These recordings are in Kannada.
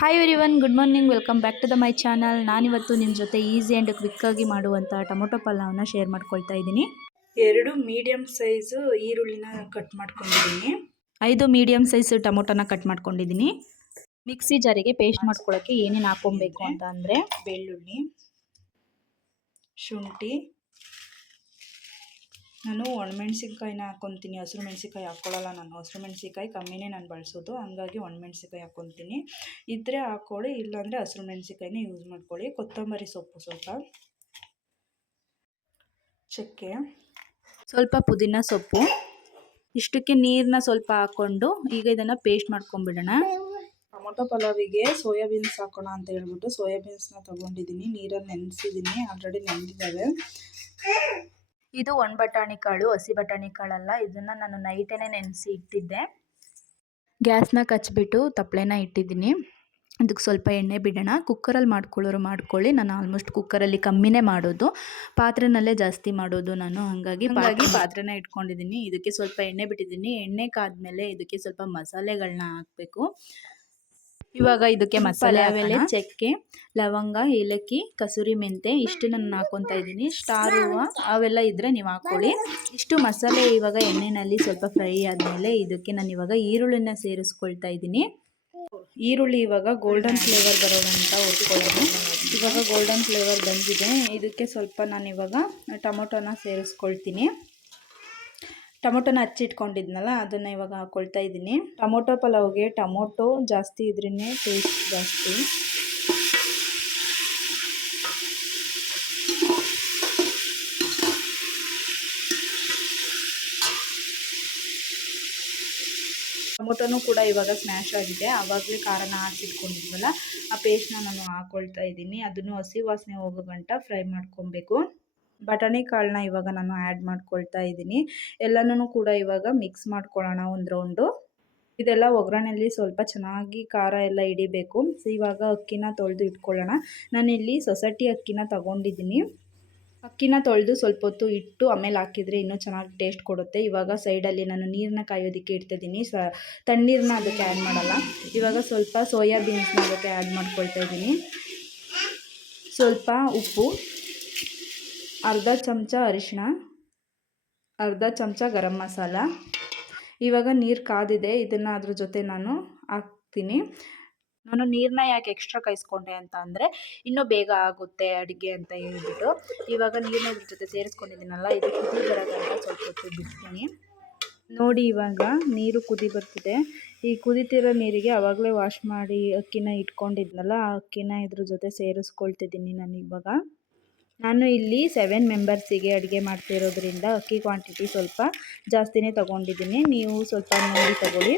Hi everyone, good morning. Welcome back to my channel. ನಾನಿವತ್ತು ನಿಮ್ಮ ಜೊತೆ ಈಸಿ ಆ್ಯಂಡ್ ಕ್ವಿಕ್ಕಾಗಿ ಮಾಡುವಂಥ ಟೊಮೊಟೊ ಪಲಾವ್ನ ಶೇರ್ ಮಾಡ್ಕೊಳ್ತಾ ಇದ್ದೀನಿ. 2 ಮೀಡಿಯಮ್ ಸೈಜು ಈರುಳ್ಳಿನ ಕಟ್ ಮಾಡ್ಕೊಂಡಿದ್ದೀನಿ. 5 ಮೀಡಿಯಮ್ ಸೈಜ್ ಟೊಮೊಟೊನ ಕಟ್ ಮಾಡ್ಕೊಂಡಿದ್ದೀನಿ. ಮಿಕ್ಸಿ ಜಾರಿಗೆ ಪೇಸ್ಟ್ ಮಾಡ್ಕೊಳ್ಳೋಕ್ಕೆ ಏನೇನು ಹಾಕೊಬೇಕು ಅಂತ ಅಂದರೆ ಬೆಳ್ಳುಳ್ಳಿ, ಶುಂಠಿ, ನಾನು ಒಣಮೆಣ್ಸಿನ್ಕಾಯಿನ ಹಾಕ್ಕೊತೀನಿ. ಹಸಿರು ಮೆಣಸಿನ್ಕಾಯಿ ಹಾಕ್ಕೊಳ್ಳಲ್ಲ. ನಾನು ಹಸಿರು ಮೆಣಸಿನ್ಕಾಯಿ ಕಮ್ಮಿನೇ ನಾನು ಬಳಸೋದು, ಹಂಗಾಗಿ ಒಣಮೆಣ್ಸಿನ್ಕಾಯಿ ಹಾಕ್ಕೊತೀನಿ. ಇದ್ದರೆ ಹಾಕ್ಕೊಳ್ಳಿ, ಇಲ್ಲಾಂದರೆ ಹಸಿರು ಮೆಣಸಿನ್ಕಾಯಿನೇ ಯೂಸ್ ಮಾಡ್ಕೊಳ್ಳಿ. ಕೊತ್ತಂಬರಿ ಸೊಪ್ಪು, ಸ್ವಲ್ಪ ಚಕ್ಕೆ, ಸ್ವಲ್ಪ ಪುದೀನ ಸೊಪ್ಪು, ಇಷ್ಟಕ್ಕೆ ನೀರನ್ನ ಸ್ವಲ್ಪ ಹಾಕ್ಕೊಂಡು ಈಗ ಇದನ್ನು ಪೇಸ್ಟ್ ಮಾಡ್ಕೊಂಬಿಡೋಣ. ಟೊಮೊಟೊ ಪಲಾವಿಗೆ ಸೋಯಾಬೀನ್ಸ್ ಹಾಕೋಣ ಅಂತ ಹೇಳ್ಬಿಟ್ಟು ಸೋಯಾಬೀನ್ಸ್ನ ತೊಗೊಂಡಿದ್ದೀನಿ. ನೀರಲ್ಲಿ ನೆನೆಸಿದ್ದೀನಿ, ಆಲ್ರೆಡಿ ನೆನೆದಿದ್ದಾವೆ. ಇದು ಒಣ ಬಟಾಣಿ ಕಾಳು, ಹಸಿ ಬಟಾಣಿ ಕಾಳಲ್ಲ. ಇದನ್ನು ನಾನು ನೈಟೇ ನೆನೆಸಿ ಇಟ್ಟಿದ್ದೆ. ಗ್ಯಾಸ್ನ ಕಚ್ಬಿಟ್ಟು ತಪ್ಪಲೆನ ಇಟ್ಟಿದ್ದೀನಿ. ಅದಕ್ಕೆ ಸ್ವಲ್ಪ ಎಣ್ಣೆ ಬಿಡೋಣ. ಕುಕ್ಕರಲ್ಲಿ ಮಾಡ್ಕೊಳ್ಳೋರು ಮಾಡ್ಕೊಳ್ಳಿ. ನಾನು ಆಲ್ಮೋಸ್ಟ್ ಕುಕ್ಕರಲ್ಲಿ ಕಮ್ಮಿನೇ ಮಾಡೋದು, ಪಾತ್ರೆನಲ್ಲೇ ಜಾಸ್ತಿ ಮಾಡೋದು ನಾನು. ಹಾಗಾಗಿ ಪಾತ್ರೆನ ಇಟ್ಕೊಂಡಿದ್ದೀನಿ. ಇದಕ್ಕೆ ಸ್ವಲ್ಪ ಎಣ್ಣೆ ಬಿಟ್ಟಿದ್ದೀನಿ. ಎಣ್ಣೆ ಕಾದ್ಮೇಲೆ ಇದಕ್ಕೆ ಸ್ವಲ್ಪ ಮಸಾಲೆಗಳನ್ನ ಹಾಕಬೇಕು. ಇವಾಗ ಇದಕ್ಕೆ ಮಸಾಲೆ ಆಮೇಲೆ ಚಕ್ಕೆ, ಲವಂಗ, ಏಲಕ್ಕಿ, ಕಸೂರಿ ಮೆಂತೆ ಇಷ್ಟನ್ನು ನಾನು ಹಾಕ್ಕೊತಾ ಇದ್ದೀನಿ. ಸ್ಟಾರ್ ಹೂವು ಅವೆಲ್ಲ ಇದ್ದರೆ ನೀವು ಹಾಕ್ಕೊಳ್ಳಿ. ಇಷ್ಟು ಮಸಾಲೆ ಇವಾಗ ಎಣ್ಣೆಯಲ್ಲಿ ಸ್ವಲ್ಪ ಫ್ರೈ ಆದಮೇಲೆ ಇದಕ್ಕೆ ನಾನು ಇವಾಗ ಈರುಳ್ಳಿನ ಸೇರಿಸ್ಕೊಳ್ತಾ ಇದ್ದೀನಿ. ಈರುಳ್ಳಿ ಇವಾಗ ಗೋಲ್ಡನ್ ಫ್ಲೇವರ್ ಬರೋದಂತ ಹುರ್ಕೊಳ್ಳೋದು. ಇವಾಗ ಗೋಲ್ಡನ್ ಫ್ಲೇವರ್ ಬಂದಿದೆ. ಇದಕ್ಕೆ ಸ್ವಲ್ಪ ನಾನು ಇವಾಗ ಟೊಮೊಟೊನ ಸೇರಿಸ್ಕೊಳ್ತೀನಿ. ಟೊಮೊಟೊನ ಹಚ್ಚಿಟ್ಕೊಂಡಿದ್ನಲ್ಲ ಅದನ್ನು ಇವಾಗ ಹಾಕ್ಕೊಳ್ತಾ ಇದ್ದೀನಿ. ಟೊಮೊಟೊ ಪಲಾವ್ಗೆ ಟೊಮೊಟೊ ಜಾಸ್ತಿ ಇದ್ರೇ ಟೇಸ್ಟ್ ಜಾಸ್ತಿ. ಟೊಮೊಟೊನೂ ಕೂಡ ಇವಾಗ ಸ್ಮ್ಯಾಶ್ ಆಗಿದೆ. ಆವಾಗಲೇ ಖಾರನ ಆರಿಸಿಟ್ಕೊಂಡಿದ್ವಲ್ಲ, ಆ ಪೇಸ್ಟ್ನ ನಾನು ಹಾಕ್ಕೊಳ್ತಾ ಇದ್ದೀನಿ. ಅದನ್ನು ಹಸಿ ವಾಸನೆ ಹೋಗೋ ಗಂಟ ಫ್ರೈ ಮಾಡ್ಕೊಬೇಕು. ಬಟಾಣಿ ಕಾಳನ್ನ ಇವಾಗ ನಾನು ಆ್ಯಡ್ ಮಾಡ್ಕೊಳ್ತಾ ಇದ್ದೀನಿ. ಎಲ್ಲನೂ ಕೂಡ ಇವಾಗ ಮಿಕ್ಸ್ ಮಾಡ್ಕೊಳ್ಳೋಣ ಒಂದು ರೌಂಡು. ಇದೆಲ್ಲ ಒಗ್ಗರಣೆಯಲ್ಲಿ ಸ್ವಲ್ಪ ಚೆನ್ನಾಗಿ ಖಾರ ಎಲ್ಲ ಹಿಡಿಬೇಕು. ಇವಾಗ ಅಕ್ಕಿನ ತೊಳೆದು ಇಟ್ಕೊಳ್ಳೋಣ. ನಾನಿಲ್ಲಿ ಸೊಸೈಟಿ ಅಕ್ಕಿನ ತಗೊಂಡಿದ್ದೀನಿ. ಅಕ್ಕಿನ ತೊಳೆದು ಸ್ವಲ್ಪ ಹೊತ್ತು ಇಟ್ಟು ಆಮೇಲೆ ಹಾಕಿದರೆ ಇನ್ನೂ ಚೆನ್ನಾಗಿ ಟೇಸ್ಟ್ ಕೊಡುತ್ತೆ. ಇವಾಗ ಸೈಡಲ್ಲಿ ನಾನು ನೀರನ್ನ ಕಾಯೋದಕ್ಕೆ ಇಡ್ತಿದ್ದೀನಿ. ತಣ್ಣೀರನ್ನ ಅದಕ್ಕೆ ಆ್ಯಡ್ ಮಾಡಲ್ಲ. ಇವಾಗ ಸ್ವಲ್ಪ ಸೋಯಾಬೀನ್ಸ್ನ ಅದಕ್ಕೆ ಆ್ಯಡ್ ಮಾಡ್ಕೊಳ್ತಾ ಇದ್ದೀನಿ. ಸ್ವಲ್ಪ ಉಪ್ಪು, ಅರ್ಧ ಚಮಚ ಅರಿಶಿಣ, ಅರ್ಧ ಚಮಚ ಗರಂ ಮಸಾಲ. ಇವಾಗ ನೀರು ಕಾದಿದೆ. ಇದನ್ನು ಅದ್ರ ಜೊತೆ ನಾನು ಹಾಕ್ತೀನಿ. ನಾನು ನೀರನ್ನ ಯಾಕೆ ಎಕ್ಸ್ಟ್ರಾ ಕಾಯಿಸ್ಕೊಂಡೆ ಅಂತ ಅಂದರೆ ಇನ್ನೂ ಬೇಗ ಆಗುತ್ತೆ ಅಡುಗೆ ಅಂತ ಹೇಳ್ಬಿಟ್ಟು ಇವಾಗ ನೀರನ್ನ ಇದ್ರ ಜೊತೆ ಸೇರಿಸ್ಕೊಂಡಿದ್ದೀನಲ್ಲ, ಇದು ಕುದಿ ಬರೋದಂತ ಸ್ವಲ್ಪ ಹೊತ್ತು ಬಿಡ್ತೀನಿ. ನೋಡಿ ಇವಾಗ ನೀರು ಕುದಿ ಬರ್ತಿದೆ. ಈ ಕುದಿತಿರೋ ನೀರಿಗೆ ಆವಾಗಲೇ ವಾಶ್ ಮಾಡಿ ಅಕ್ಕಿನ ಇಟ್ಕೊಂಡಿದ್ನಲ್ಲ, ಆ ಅಕ್ಕಿನ ಇದ್ರ ಜೊತೆ ಸೇರಿಸ್ಕೊಳ್ತಿದ್ದೀನಿ ನಾನು ಇಲ್ಲಿ 7 ಮೆಂಬರ್ಸಿಗೆ ಅಡುಗೆ ಮಾಡ್ತಿರೋದ್ರಿಂದ ಅಕ್ಕಿ ಕ್ವಾಂಟಿಟಿ ಸ್ವಲ್ಪ ಜಾಸ್ತಿನೇ ತೊಗೊಂಡಿದ್ದೀನಿ. ನೀವು ಸ್ವಲ್ಪ ನೋಡಿ ತಗೊಳ್ಳಿ.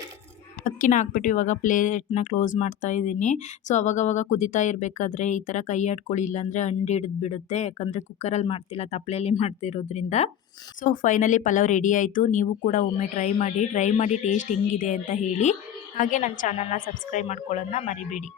ಅಕ್ಕಿನ ಹಾಕ್ಬಿಟ್ಟು ಇವಾಗ ಪ್ಲೇಟ್ನ ಕ್ಲೋಸ್ ಮಾಡ್ತಾ ಇದ್ದೀನಿ. ಸೊ ಅವಾಗವಾಗ ಕುದಿತಾ ಇರಬೇಕಾದ್ರೆ ಈ ಥರ ಕೈ ಆಡ್ಕೊಳ್ಳಿ, ಇಲ್ಲಾಂದರೆ ಅಂಡು ಹಿಡಿದು ಬಿಡುತ್ತೆ. ಯಾಕಂದರೆ ಕುಕ್ಕರಲ್ಲಿ ಮಾಡ್ತಿಲ್ಲ, ತಪ್ಪಲೆಯಲ್ಲಿ ಮಾಡ್ತಿರೋದ್ರಿಂದ. ಸೊ ಫೈನಲಿ ಪಲಾವ್ ರೆಡಿ ಆಯಿತು. ನೀವು ಕೂಡ ಒಮ್ಮೆ ಟ್ರೈ ಮಾಡಿ ಟೇಸ್ಟ್ ಹೆಂಗಿದೆ ಅಂತ ಹೇಳಿ. ಹಾಗೆ ನನ್ನ ಚಾನಲ್ನ ಸಬ್ಸ್ಕ್ರೈಬ್ ಮಾಡ್ಕೊಳ್ಳೋದನ್ನ ಮರಿಬೇಡಿ.